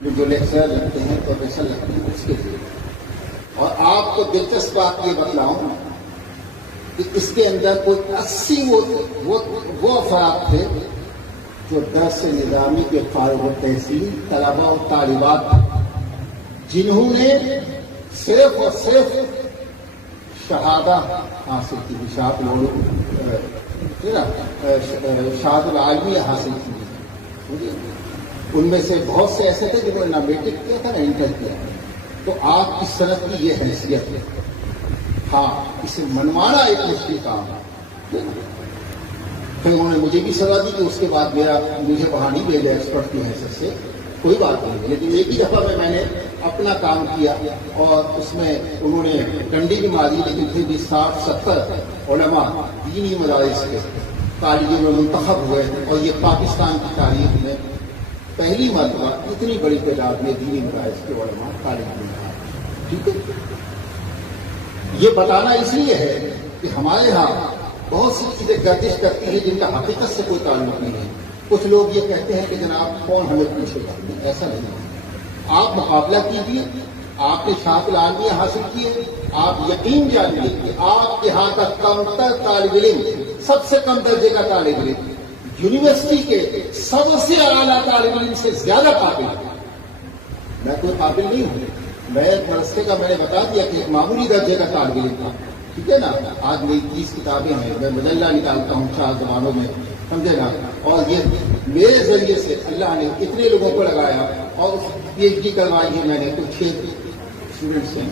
جو لیکچر لگتے ہیں پروفیسر لگتے ہیں اس کے لیے. اور آپ کو دلچسپ بات یہ بتلاؤں کہ اس کے اندر کوئی 80 وہ افراد تھے جو درس نظامی کے فارغ التحصیل طلباء اور طالبات جنہوں نے صرف اور صرف شہادہ حاصل کی، شہادت العالمیہ حاصل کی. ان میں سے بہت سے ایسے تھے جنہوں نے نہ میٹرک کیا تھا نہ انٹر کیا. تو آپ کی صنعت کی یہ حیثیت ہے. ہاں، اسے منوانا ایک مشکل کام ہے. پھر انہوں نے مجھے بھی سزا دی کہ اس کے بعد مجھے وہاں نہیں بھیجا ایکسپرٹ کی حیثیت سے، کوئی بات نہیں. لیکن ایک ہی دفعہ میں نے اپنا کام کیا اور اس میں انہوں نے ڈنڈی بھی ماری، لیکن پھر بھی 60-70 علماء دینی مدارس کے طالب علم منتخب ہوئے. اور یہ پاکستان کی تاریخ میں پہلی مرتبہ اتنی بڑی تعداد میں دینی مدارس کے علماء طالب علم تھا. ٹھیک ہے، یہ بتانا اس لیے ہے کہ ہمارے ہاں بہت سی چیزیں گردش کرتی ہیں جن کا حقیقت سے کوئی تعلق نہیں ہے. کچھ لوگ یہ کہتے ہیں کہ جناب کون ہمیں پوچھے گا. ایسا نہیں ہے. آپ مقابلہ کیجیے. آپ نے شہادت العالمیہ حاصل کی ہے، آپ یقین جانیے کہ آپ کے ہاں کا کمتر طالب علم، سب سے کم درجے کا طالب علم، یونیورسٹی کے سب سے اعلیٰ طالب علم سے زیادہ قابل ہے. میں کوئی قابل نہیں ہوں. میں مدرسے کا میں نے بتا دیا کہ ایک معمولی درجے کا طالب علم تھا. ٹھیک ہے نا. آج میری 30 کتابیں ہیں، میں مجلہ نکالتا ہوں 4 زبانوں میں، سمجھے نا. اور یہ میرے ذریعے سے اللہ نے اتنے لوگوں کو لگایا. اور پی ایچ ڈی کروائی ہے میں نے، کچھ 6 اسٹوڈنٹس ہیں،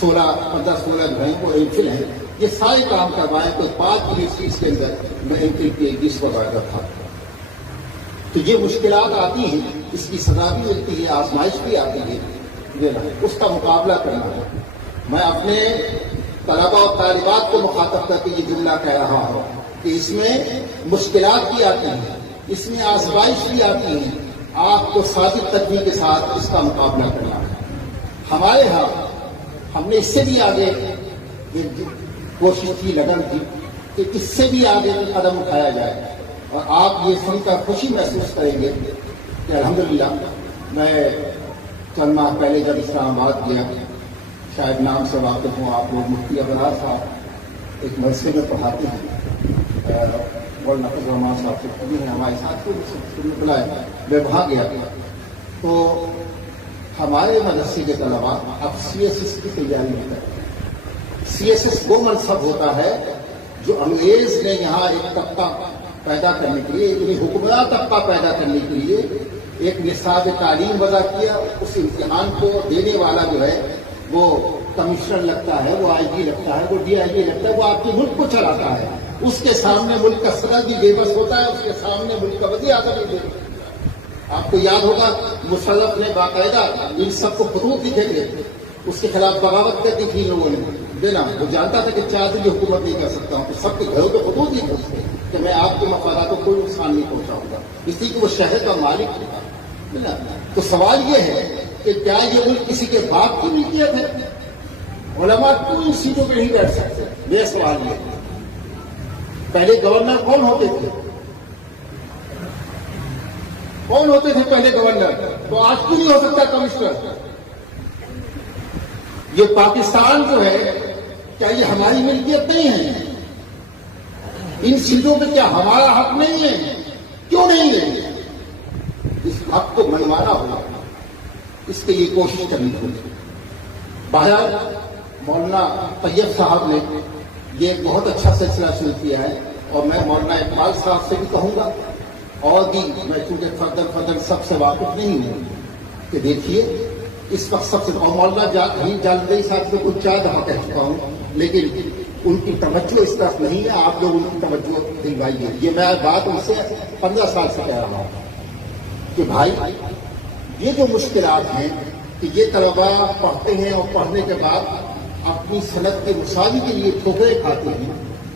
15-16 جو ہیں وہ ایم فل ہیں. یہ سارے کام کروائے. تو 5 یونیورسٹیز کے اندر میں M Phil P H D اس وقت تھا. تو یہ مشکلات آتی ہیں، اس کی سزا بھی ملتی ہے، آزمائش بھی آتی ہے. اس کا مقابلہ کرنا ہے. میں اپنے طلباء اور طالبات کو مخاطب کر کے یہ جملہ کہہ رہا ہوں کہ اس میں مشکلات بھی آتی ہیں، اس میں آزمائش بھی آتی ہیں. آپ کو ثابت تدبیر کے ساتھ اس کا مقابلہ کرنا ہے. ہمارے ہاں ہم نے اس سے بھی آگے کوشش کی، لگن کی کہ اس سے بھی آگے قدم اٹھایا جائے. اور آپ یہ سن کر خوشی محسوس کریں گے کہ الحمدللہ میں چند ماہ پہلے جب اسلام آباد گیا، شاید نام سے واقف ہوں آپ لوگ، مفتی ابرار صاحب ایک مدرسے میں پڑھاتے ہیں، مولانا فضل الرحمان صاحب سے بھی ہیں ہمارے ساتھ، بلائے میں وہاں گیا. تو ہمارے مدرسے کے طلباء اب سی ایس ایس کی تیاری نہیں کرتے. سی ایس ایس وہ منصب ہوتا ہے جو انگریز نے یہاں ایک طبقہ پیدا کرنے کے لیے، ایک حکمراں طبقہ پیدا کرنے کے لیے ایک نصاب تعلیم وضع کیا. اس امتحان کو دینے والا جو ہے وہ کمشنر لگتا ہے، وہ آئی جی لگتا ہے، وہ ڈی آئی جی لگتا ہے، وہ آپ کے ملک کو چلاتا ہے. اس کے سامنے ملک کا صدر بھی بے بس ہوتا ہے، اس کے سامنے ملک کا وزیر اعظم بھی بے بس ہوتا ہے. آپ کو یاد ہوگا مشرف نے باقاعدہ ان سب کو خطوط لکھے تھے، اس کے خلاف بغاوت کر دی تھی لوگوں نے. دینا وہ جانتا تھا کہ 4 دن حکومت نہیں کر سکتا ہوں، تو سب کے گھروں پہ خطوط لکھے تھے کہ میں آپ کے مفادات کو کوئی نقصان نہیں پہنچاؤں گا، اس لیے کہ وہ شہر کا مالک تھا. تو سوال یہ ہے کہ کیا یہ ملک کسی کے باپ کی ملکیت ہے؟ علماء کیوں ان سیٹوں پہ نہیں بیٹھ سکتے؟ میرا سوال یہ ہے. پہلے گورنر کون ہوتے تھے؟ کون ہوتے تھے پہلے گورنر؟ تو آج کیوں نہیں ہو سکتا کمشنر؟ یہ پاکستان جو ہے کیا یہ ہماری ملکیت نہیں ہے؟ ان سیٹوں پہ کیا ہمارا حق نہیں ہے؟ کیوں نہیں ہے؟ اس حق کو منوانا ہوگا، اس کے لیے کوشش کرنی ہوگی. بہرحال مولانا طیب صاحب نے یہ بہت اچھا سلسلہ شروع کیا ہے. اور میں مولانا اقبال صاحب سے بھی کہوں گا، اور بھی میں چونکہ فردن سب سے واقف نہیں ہوں، کہ دیکھیے اس وقت سب سے، اور مولانا جالندری صاحب سے کچھ 4 دفعہ کہہ چکا ہوں، لیکن ان کی توجہ اس طرف نہیں ہے. آپ لوگ ان کی توجہ دلوائیے. یہ میں بات ان سے 15 سال سے کہہ رہا ہوں کہ بھائی یہ جو مشکلات ہیں کہ یہ طلباء پڑھتے ہیں اور پڑھنے کے بعد اپنی صنعت کے مساوی کے لیے ٹھوکریں کھاتے ہیں،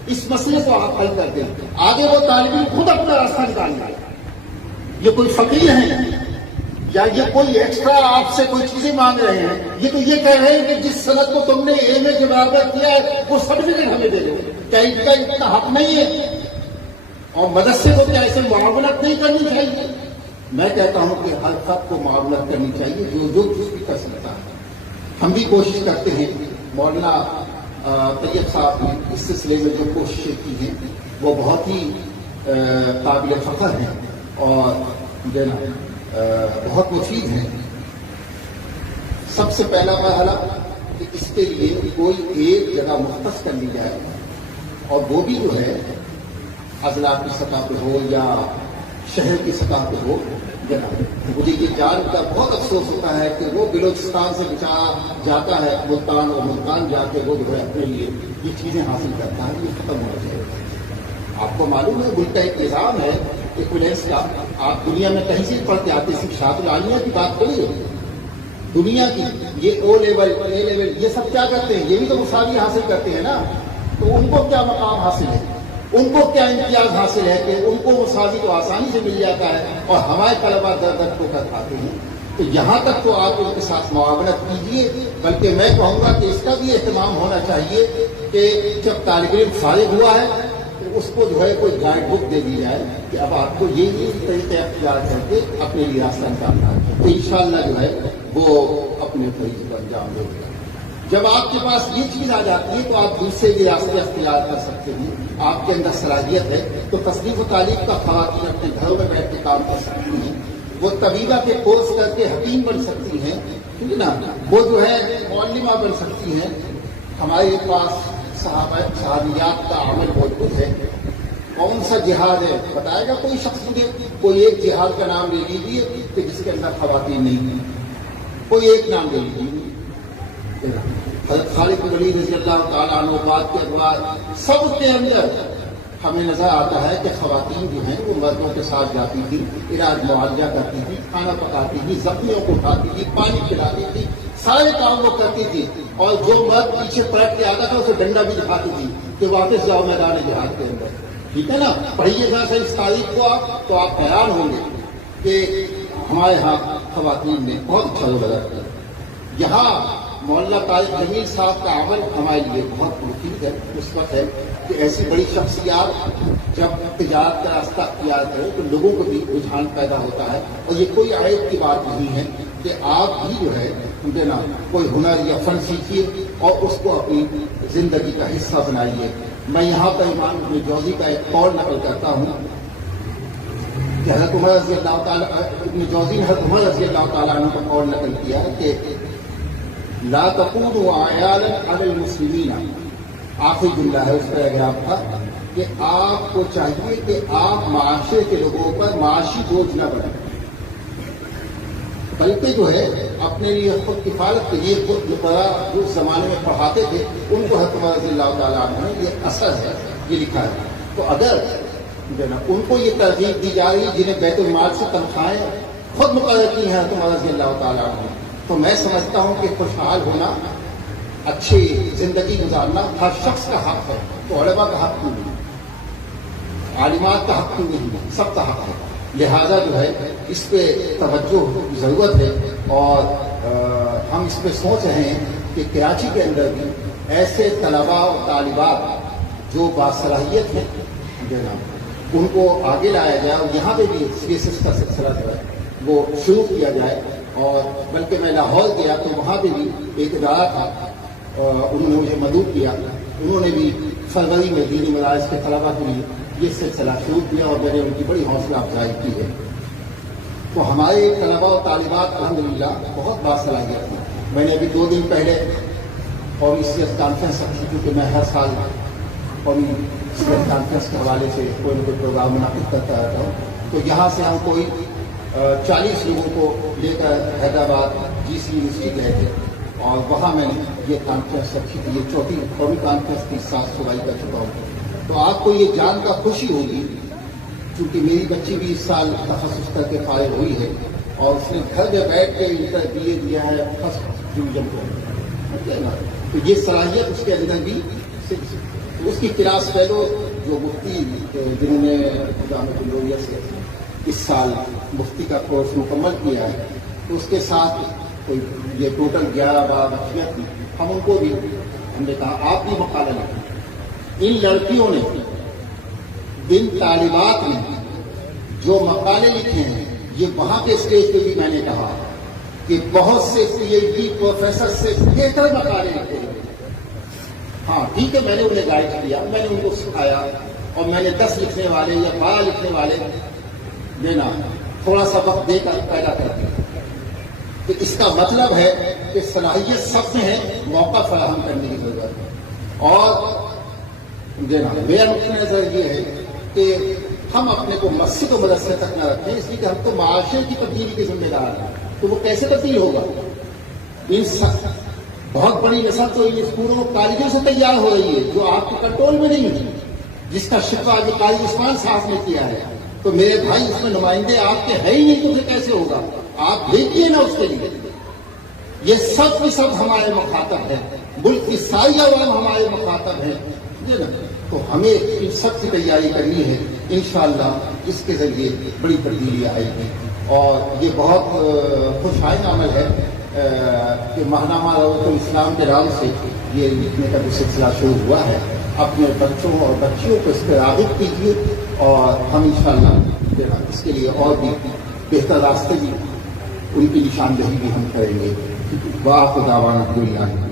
اس مسئلے کو آپ حل کر دیں. آگے وہ طالب علم خود اپنا راستہ نکال جائے. یہ کوئی فقیر ہیں یا یہ کوئی ایکسٹرا آپ سے کوئی چیزیں مانگ رہے ہیں؟ یہ تو یہ کہہ رہے ہیں کہ جس صنعت کو تم نے ایم اے کے برابر کیا ہے وہ سرٹیفکیٹ ہمیں دے دو. کیا ان کا اتنا حق نہیں ہے؟ اور مدرسے کو کیا ایسے معاونت نہیں کرنی چاہیے؟ میں کہتا ہوں کہ ہر فرد کو معاونت کرنی چاہیے جو بھی کر سکتا ہے. ہم بھی کوشش کرتے ہیں. مولانا طیب صاحب نے اس سلسلے میں جو کوششیں کی ہیں وہ بہت ہی قابل فخر ہیں اور جو نا بہت مفید ہیں. سب سے پہلا مرحلہ کہ اس کے لیے کوئی ایک جگہ مختص کر لی جائے اور وہ بھی جو ہے اضلاع کی سطح پہ ہو یا شہر کی سطح پہ ہو. مجھے یہ جان کا بہت افسوس ہوتا ہے کہ وہ بلوچستان سے بچا جاتا ہے ملتان اور ملتان جا کے وہ جو ہے اپنے لیے یہ چیزیں حاصل کرتا ہے. یہ ختم ہونا چاہیے. آپ کو معلوم ہے ملک کا ایک نظام ہے ایکولینس کا. آپ دنیا میں کہیں سے پڑھتے آتے صرف شاعت العالیہ کی بات کریے دنیا کی. یہ او لیول اے لیول یہ سب کیا کرتے ہیں؟ یہ بھی تو مساوی حاصل کرتے ہیں نا. تو ان کو کیا مقام حاصل ہے؟ ان کو کیا امتیاز حاصل ہے کہ ان کو مساوی تو آسانی سے مل جاتا ہے اور ہمارے طلبا در در کو کر پاتے ہیں. تو یہاں تک تو آپ ان کے ساتھ معاونت کیجیے. بلکہ میں کہوں گا کہ اس کا بھی اہتمام ہونا چاہیے کہ جب طالب علم فارغ ہوا ہے تو اس کو جو ہے کوئی گائیڈ بک دے دی جائے کہ اب آپ کو یہ طریقے اختیار کر کے اپنے لیے راستہ نکالنا ہے. تو انشاءاللہ جو ہے وہ اپنے فریضے کو انجام دے گا. جب آپ کے پاس یہ چیز آ جاتی ہے تو آپ دوسرے بھی راستے اختیار کر سکتے ہیں. آپ کے اندر صلاحیت ہے تو تصنیف و تعلیم کا خواتین اپنے گھروں میں بیٹھ کے کام کر سکتی ہیں. وہ طبیبہ کے کورس کر کے حکیم بن سکتی ہیں. ٹھیک ہے نا. وہ جو ہے معلمہ بن سکتی ہیں. ہمارے پاس صحابیات کا عمل موجود ہے. کون سا جہاد ہے بتائے گا کوئی شخص مجھے؟ کوئی ایک جہاد کا نام لے لیجیے کہ جس کے اندر خواتین نہیں ہیں. کوئی ایک نام لے لیجیے. حضرت خالد بن ولید رضی اللہ تعالیٰ عنہ بات کے بعد سب کے اندر ہمیں نظر آتا ہے کہ خواتین جو ہیں وہ مردوں کے ساتھ جاتی تھی, علاج معالجہ کرتی تھی, کھانا پکاتی تھی, زخمیوں کو اٹھاتی تھی, پانی پلاتی تھی, سارے کام وہ کرتی تھی. اور جو مرد پیچھے پلٹ کے آتا تھا اسے ڈنڈا بھی دکھاتی تھی کہ واپس جاؤ میدان جہاد کے اندر. ٹھیک ہے نا. پڑھیے گا سر اس تاریخ کو آپ تو آپ حیران ہوں گے کہ ہمارے ہاں خواتین نے بہت اچھا رول ادا کیا. یہاں مولانا طارق جمیل صاحب کا عمل ہمارے لیے بہت مفید ہے, مثبت ہے کہ ایسی بڑی شخصیات جب تجارت کا راستہ اختیار کرے تو لوگوں کو بھی رجحان پیدا ہوتا ہے. اور یہ کوئی عیب کی بات نہیں ہے کہ آپ بھی جو ہے نا کوئی ہنر یا فن سیکھیے اور اس کو اپنی زندگی کا حصہ بنائیے. میں یہاں پر امام ابن جوزی کا ایک قول نقل کرتا ہوں کہ حضرت عمر رضی اللہ تعالیٰ ابن جوزی نے حضرت عمر رضی اللہ تعالیٰ عنہ کا قول نقل کیا ہے کہ لا تكونوا عيالا على المسلمين. آخری جملہ ہے اس کا اعراب تھا کہ آپ کو چاہیے کہ آپ معاشرے کے لوگوں پر معاشی بوجھ نہ بنیں, بلکہ جو ہے اپنے لیے خود کفالت کے لیے خود بڑا جو زمانے میں پڑھاتے تھے ان کو حضرت عمر رضی اللہ تعالیٰ عنہ نے یہ اثر ہے یہ لکھا ہے. تو اگر ان کو یہ ترغیب دی جا رہی جنہیں بیت المال سے تنخواہیں خود مقرر کی ہیں حضرت عمر رضی اللہ تعالیٰ عنہ, تو میں سمجھتا ہوں کہ خوشحال ہونا, اچھی زندگی گزارنا ہر شخص کا حق ہے. تو علماء کا حق کیوں نہیں, عالمات کا حق کیوں نہیں, سب کا حق ہے. لہذا جو ہے اس پہ توجہ کی ضرورت ہے. اور ہم اس پہ سوچ رہے ہیں کہ کراچی کے اندر بھی ایسے طلباء اور طالبات جو باصلاحیت ہیں ان کو آگے لایا جائے اور یہاں پہ بھی سیریس کا سلسلہ جو ہے وہ شروع کیا جائے. اور بلکہ میں لاہور گیا تو وہاں پہ بھی ایک ادارہ تھا, انہوں نے مجھے مدعو کیا. انہوں نے بھی فروری میں دینی مدارس کے طلباء کے لیے یہ سلسلہ شروع کیا اور میں نے ان کی بڑی حوصلہ افزائی کی ہے. تو ہمارے طلباء و طالبات الحمدللہ بہت باصلاحیت ہیں. میں نے ابھی 2 دن پہلے قومی سیاست کانفرنس رکھی, کیونکہ میں ہر سال قومی سیاست کانفرنس کے حوالے سے کوئی نہ کوئی پروگرام منعقد کرتا رہتا ہوں. تو یہاں سے ہم کوئی 40 لوگوں کو لے کر حیدرآباد GC یونیورسٹی گئے تھے اور وہاں میں نے یہ کانفرنس رکھی تھی. یہ 4تھی قومی کانفرنس کی 7 صوبائی کر چکا ہوں. تو آپ کو یہ جان کر خوشی ہوگی چونکہ میری بچی بھی اس سال تخصص کر کے فارغ ہوئی ہے اور اس نے گھر میں بیٹھ کے انٹر BA دیا ہے فرسٹ ڈویژن کو. تو یہ صلاحیت اس کے اندر بھی, اس کی کلاس فیلو جو مفتی جنہوں نے جامعہ النوریہ سے اس سال مفتی کا کورس مکمل کیا ہے, تو اس کے ساتھ کوئی یہ ٹوٹل 11 بچیاں تھیں. ہم ان کو بھی ہم نے کہا آپ بھی مقالہ لکھیں. ان لڑکیوں نے, ان طالبات نے جو مقالے لکھے ہیں یہ وہاں کے اسٹیج پہ بھی میں نے کہا کہ بہت سے PhD پروفیسر سے بہتر مقالے لکھے ہیں. ہاں ٹھیک ہے، میں نے انہیں گائیڈ کیا، میں نے ان کو سکھایا، اور میں نے 10 لکھنے والے یا 12 لکھنے والے دینا تھوڑا سا وقت دے کر پیدا کر دیا. تو اس کا مطلب ہے کہ صلاحیت سب میں ہے، موقع فراہم کرنے کی ضرورت ہے. اور دینا میرا نقطۂ نظر یہ ہے کہ ہم اپنے کو مسجد و مدرسے تک نہ رکھیں، اس لیے کہ ہم تو معاشرے کی تبدیلی کے ذمہ دار ہیں. تو وہ کیسے تبدیل ہوگا؟ بہت بڑی نسل تو ان اسکولوں اور کالجوں سے تیار ہو رہی ہے جو آپ کے کنٹرول میں نہیں ہے، جس کا شکوہ جو قاری عثمان صاحب نے کیا ہے. تو میرے بھائی اس میں نمائندے آپ کے ہے ہی نہیں، تو پھر کیسے ہوگا؟ آپ بھیجیے نا اس کے لیے. یہ سب کے سب ہمارے مخاطب ہیں، ملک کی ساری عوام ہمارے مخاطب ہیں. تو ہمیں ان سب کی تیاری کرنی ہے. انشاءاللہ اس کے ذریعے بڑی تبدیلی آئے گی. اور یہ بہت خوشائن عمل ہے کہ ماہنامہ روضۃ الاسلام کے نام سے یہ لکھنے کا جو سلسلہ شروع ہوا ہے. اپنے بچوں اور بچیوں کو اس پہ راغب کیجیے، اور ہم انشاءاللہ اس کے لیے اور بھی بہتر راستے بھی، ان کی نشاندہی بھی ہم کریں گے. وآخر دعوانا الحمدللہ.